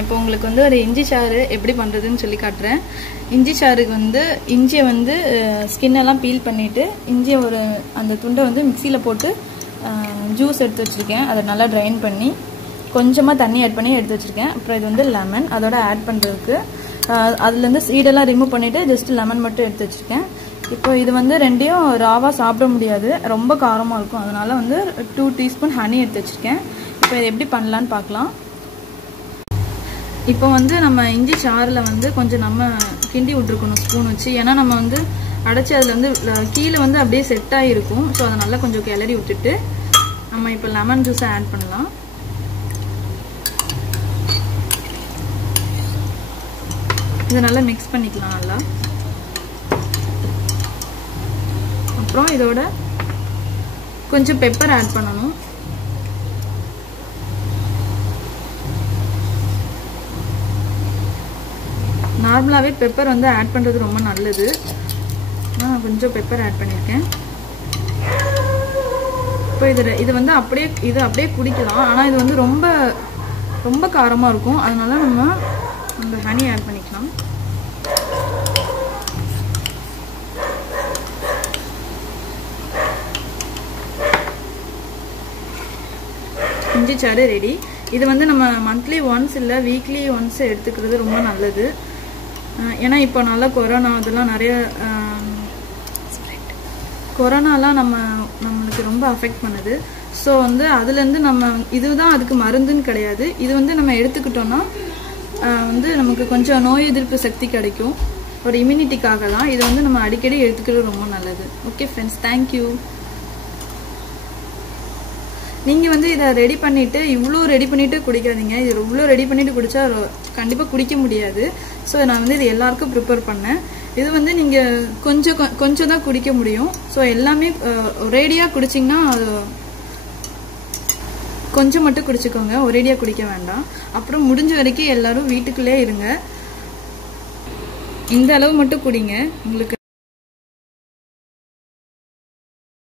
இப்போ உங்களுக்கு வந்து ஒரு இஞ்சி சாறு எப்படி பண்ணுறதுன்னு சொல்லி காட்டுறேன். இஞ்சி சாருக்கு வந்து இஞ்சியை வந்து ஸ்கின்னெல்லாம் பீல் பண்ணிவிட்டு இஞ்சியை ஒரு அந்த துண்டை வந்து மிக்சியில் போட்டு ஜூஸ் எடுத்து வச்சுருக்கேன். அதை நல்லா ட்ரைன் பண்ணி கொஞ்சமாக தண்ணி ஆட் பண்ணி எடுத்து வச்சுருக்கேன். அப்புறம் இது வந்து லெமன் அதோட ஆட் பண்ணுறதுக்கு அதுலேருந்து சீடெல்லாம் ரிமூவ் பண்ணிவிட்டு ஜஸ்ட் லெமன் மட்டும் எடுத்து வச்சுருக்கேன். இப்போ இது வந்து ரெண்டையும் ராவாக சாப்பிட முடியாது, ரொம்ப காரமாக இருக்கும். அதனால் வந்து 2 டீஸ்பூன் ஹனி எடுத்து வச்சுருக்கேன். இப்போ இதை எப்படி பண்ணலான்னு பார்க்கலாம். இப்போ வந்து நம்ம இஞ்சி சாறில் வந்து கொஞ்சம் நம்ம கிண்டி விட்ருக்கணும் ஸ்பூன் வச்சு. ஏன்னா நம்ம வந்து அடைச்சி அதில் வந்து கீழே வந்து அப்படியே செட் ஆகிருக்கும். ஸோ அதை நல்லா கொஞ்சம் கிளறி விட்டுட்டு நம்ம இப்போ லெமன் ஜூஸை ஆட் பண்ணலாம். இதை நல்லா மிக்ஸ் பண்ணிக்கலாம் நல்லா. அப்புறம் இதோட கொஞ்சம் பெப்பர் ஆட் பண்ணணும். நார்மலாகவே பெப்பர் வந்து ஆட் பண்ணுறது ரொம்ப நல்லது. நான் கொஞ்சம் பெப்பர் ஆட் பண்ணியிருக்கேன். இப்போ இது வந்து அப்படியே குடிக்கலாம். ஆனால் இது வந்து ரொம்ப ரொம்ப காரமாக இருக்கும். அதனால நம்ம அந்த ஹனி ஆட் பண்ணிக்கலாம். இஞ்சி சாறு ரெடி. இது வந்து நம்ம மந்த்லி ஒன்ஸ் இல்லை வீக்லி ஒன்ஸ் எடுத்துக்கிறது ரொம்ப நல்லது. ஏன்னா இப்போ நல்லா கொரோனா இதெல்லாம் நிறைய கொரோனாலாம் நம்மளுக்கு ரொம்ப அஃபெக்ட் பண்ணுது. ஸோ வந்து அதுலேருந்து நம்ம இதுதான் அதுக்கு மருந்துன்னு கிடையாது. இது வந்து நம்ம எடுத்துக்கிட்டோம்னா வந்து நமக்கு கொஞ்சம் நோய் எதிர்ப்பு சக்தி கிடைக்கும். ஒரு இம்யூனிட்டிக்காக தான் இது வந்து நம்ம அடிக்கடி எடுத்துக்கிறது ரொம்ப நல்லது. Okay friends, thank you. நீங்கள் வந்து இதை ரெடி பண்ணிவிட்டு இவ்வளோ ரெடி பண்ணிவிட்டு குடிக்காதீங்க. இது இவ்வளோ ரெடி பண்ணிவிட்டு குடித்தா கண்டிப்பாக குடிக்க முடியாது. ஸோ நான் வந்து இது எல்லாருக்கும் ப்ரிப்பேர் பண்ணேன். இது வந்து நீங்கள் கொஞ்சம் தான் குடிக்க முடியும். ஸோ எல்லாமே ஒரேடியாக குடிச்சிங்கன்னா அது கொஞ்சம் மட்டும் குடிச்சிக்கோங்க, ஒரேடியாக குடிக்க வேண்டாம். அப்புறம் முடிஞ்ச வரைக்கும் எல்லாரும் வீட்டுக்குள்ளே இருங்க. இந்த அளவு மட்டும் குடிங்க. உங்களுக்கு